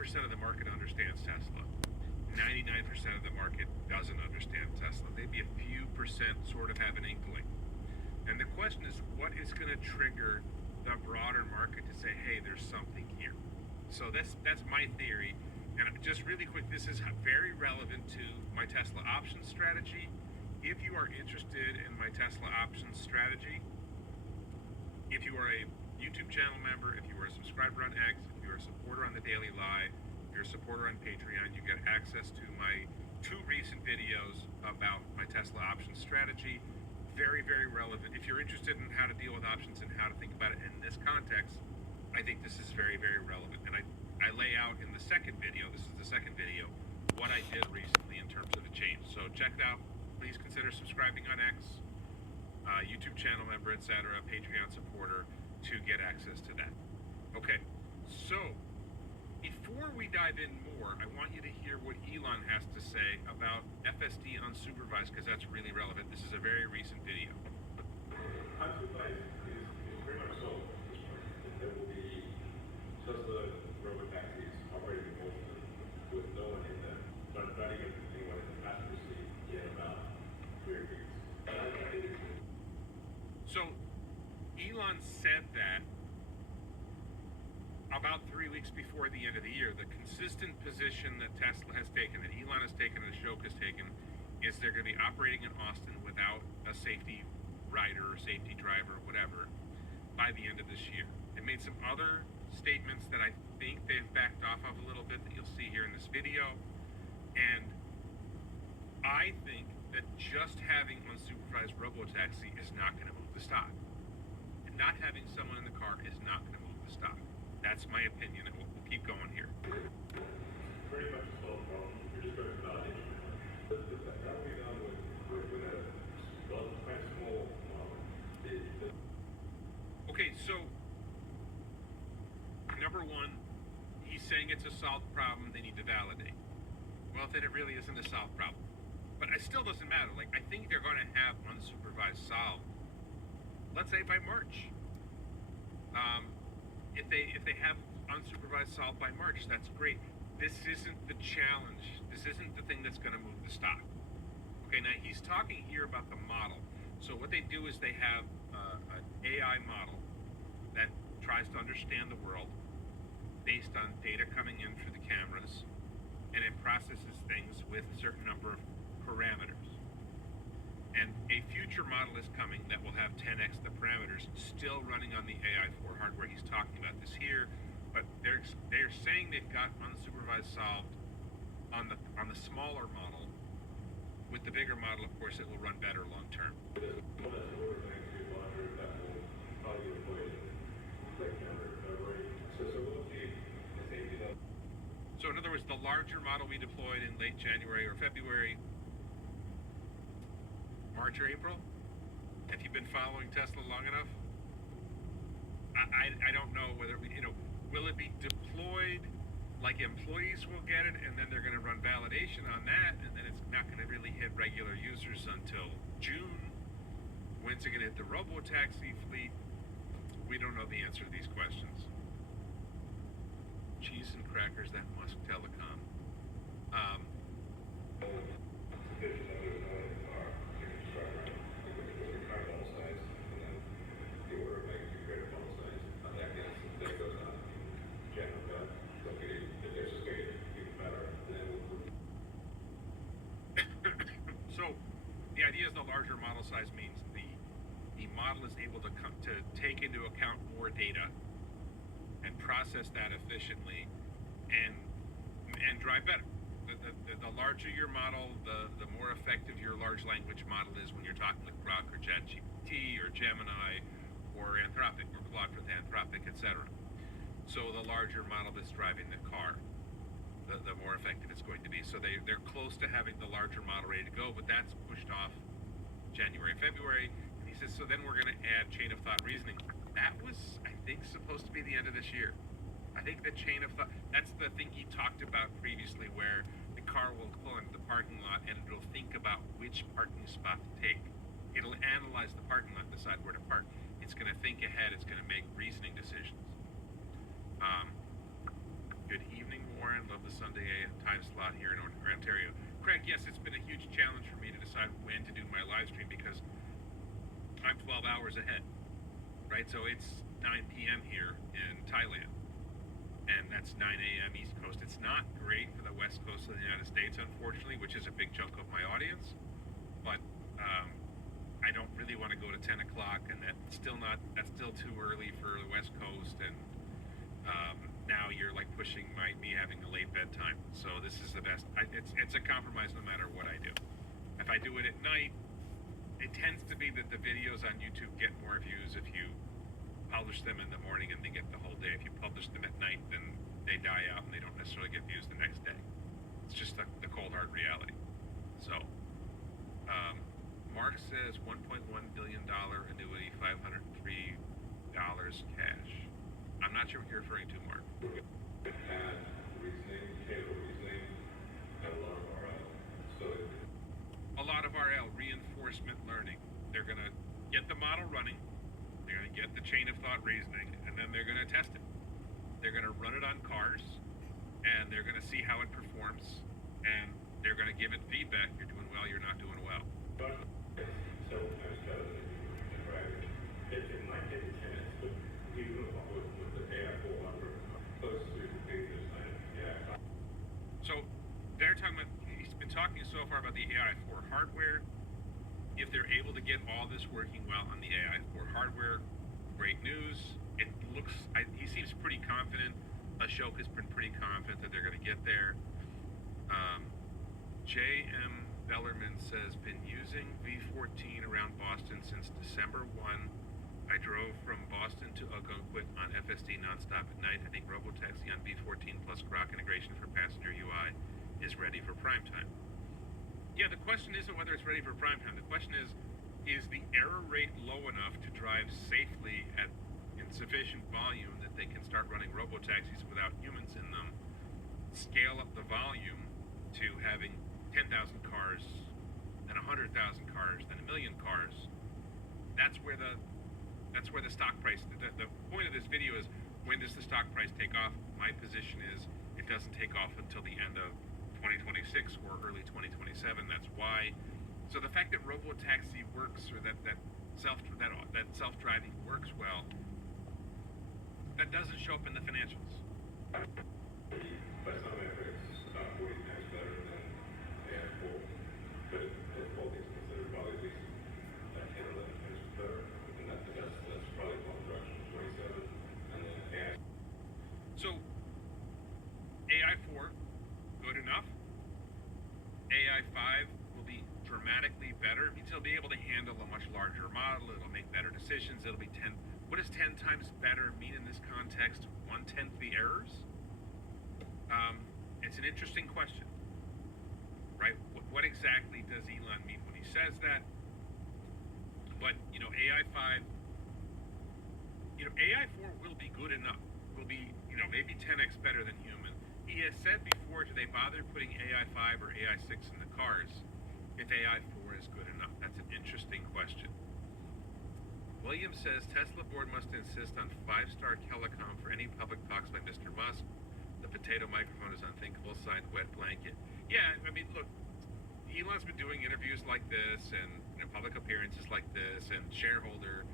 90% of the market understands Tesla. 99% of the market doesn't understand Tesla. Maybe a few percent sort of have an inkling. And the question is, what is going to trigger the broader market to say, hey, there's something here? So that's my theory. And just really quick, this is very relevant to my Tesla options strategy. If you are interested in my Tesla options strategy, if you are a YouTube channel member, if you are a subscriber on X, if you're a supporter on the Daily Live, if you're a supporter on Patreon, you get access to my 2 recent videos about my Tesla options strategy. Very, very relevant. If you're interested in how to deal with options and how to think about it in this context, I think this is very, very relevant. And I lay out in the second video, this is the second video, what I did recently in terms of a change. So check it out. Please consider subscribing on X, YouTube channel member, etc., Patreon supporter, to get access to that. Okay, so before we dive in more, I want you to hear what Elon has to say about FSD unsupervised, because that's really relevant. This is a very recent video. Unsupervised is very much so at this point. There will be Tesla robotaxis operating remotely with no one in them, not even anyone in the passenger seat in about 3 weeks. So Elon said that about 3 weeks before the end of the year. The consistent position that Tesla has taken, that Elon has taken, and Ashok has taken, is they're going to be operating in Austin without a safety rider or safety driver or whatever by the end of this year. They made some other statements that I think they've backed off of a little bit that you'll see here in this video. And I think that just having unsupervised robotaxi is not going to move the stock. And not having someone in the car is not going to move the stock. That's my opinion, and we'll keep going here. Pretty much a solved problem. You're just going to validation. That will be done with a quite small model. Okay, so number one, he's saying it's a solved problem they need to validate. Well, then it really isn't a solved problem. But it still doesn't matter. Like, I think they're going to have unsupervised solved, let's say by March. If they have unsupervised solved by March, that's great. This isn't the challenge. This isn't the thing that's going to move the stock. Okay, now he's talking here about the model. So what they do is they have an AI model that tries to understand the world based on data coming in through the cameras, and it processes things with a certain number of parameters. And a future model is coming that will have 10x the parameters, still running on the AI4 hardware. He's talking about this here, but they're saying they've got unsupervised solved on the smaller model. With the bigger model, of course, it will run better long term. So in other words, the larger model we deployed in late January or February, March or April, if you've been following Tesla long enough, I don't know whether will it be deployed, like employees will get it, and then they're going to run validation on that, and then it's not going to really hit regular users until June. When's it going to hit the robo-taxi fleet? We don't know the answer to these questions. Cheese and crackers, that Musk Telecom. So the idea is the larger model size means the model is able to take into account more data and process that efficiently and drive better. The larger your model, the more effective your large language model is when you're talking with Grok or ChatGPT or Gemini or Anthropic or Claude for the Anthropic, etc. So the larger model that's driving the car, the more effective it's going to be. So they're close to having the larger model ready to go, but that's pushed off January, February. And he says, so then we're going to add chain of thought reasoning. That was, I think, supposed to be the end of this year. I think the chain of thought, that's the thing he talked about previously, where the car will pull into the parking lot and it'll think about which parking spot to take. It'll analyze the parking lot and decide where to park. It's going to think ahead. It's going to make reasoning decisions. Good evening, Warren. Warren. Love the Sunday AM time slot here in Ontario. Craig, yes, it's been a huge challenge for me to decide when to do my live stream because I'm 12 hours ahead, right? So it's 9 p.m. here in Thailand, and that's 9 a.m. East Coast. It's not great for the West Coast of the United States, unfortunately, which is a big chunk of my audience. But I don't really want to go to 10 o'clock, and that's still too early for the West Coast. And now you're like pushing me having a late bedtime. So this is the best. It's a compromise no matter what I do. If I do it at night, it tends to be that the videos on YouTube get more views if you publish them in the morning and they get the whole day. If you publish them at night, then they die out and they don't necessarily get views the next day. It's just the cold hard reality. So, Mark says $1.1 billion annuity, $503 cash. I'm not sure what you're referring to, Mark. Had reasoning, behavioral reasoning, and a lot of RL. So A lot of RL, reinforcement learning. They're going to get the model running, they're going to get the chain of thought reasoning, and then they're going to test it. They're going to run it on cars, and they're going to see how it performs, and they're going to give it feedback. You're doing well, you're not doing well. but several times better than interactive. It might take 10 minutes, but even with the AI4 hardware, close to completing this AI5. So they're talking about, he's been talking so far about the AI4 hardware. If they're able to get all this working well on the AI4 hardware, great news. It looks, he seems pretty confident. Ashok has been pretty confident that they're going to get there. J.M. Bellerman says, been using V14 around Boston since December 1. I drove from Boston to Ogunquit on FSD nonstop at night. I think Robotaxi on V14 plus Grok integration for passenger UI is ready for prime time. Yeah, the question isn't whether it's ready for prime time. The question is the error rate low enough to drive safely in sufficient volume that they can start running robotaxis without humans in them, scale up the volume to having 10,000 cars, then 100,000 cars, then 1 million cars. That's where the stock price, the point of this video is, when does the stock price take off? My position is it doesn't take off until the end of 2026 or early 2027. That's why. So the fact that robotaxi works, or that self-driving works well, that doesn't show up in the financials. But some metrics about 40 times better than AI4. But it all things considered, probably at least 10 or 11 times better. And that's probably one direction, 27. And then AI. So AI4, good enough. AI5 will be dramatically better. It means it'll be able to handle a much larger model. It'll make better decisions. It'll be 10. What does 10 times better mean in this context? 1/10 the errors? It's an interesting question, right? What exactly does Elon mean when he says that? But, AI5, AI4 will be good enough. Will be, maybe 10x better than human. He has said before, do they bother putting AI5 or AI6 in the cars if AI4 is good enough? That's an interesting question. William says, Tesla board must insist on 5-star telecom for any public talks by Mr. Musk. The potato microphone is unthinkable, signed wet blanket. Yeah, I mean, look, Elon's been doing interviews like this and public appearances like this and shareholder,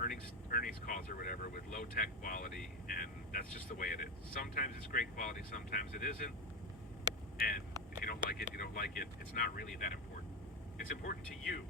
earnings calls or whatever with low tech quality, and that's just the way it is. Sometimes it's great quality, sometimes it isn't. And if you don't like it, you don't like it. It's not really that important. It's important to you.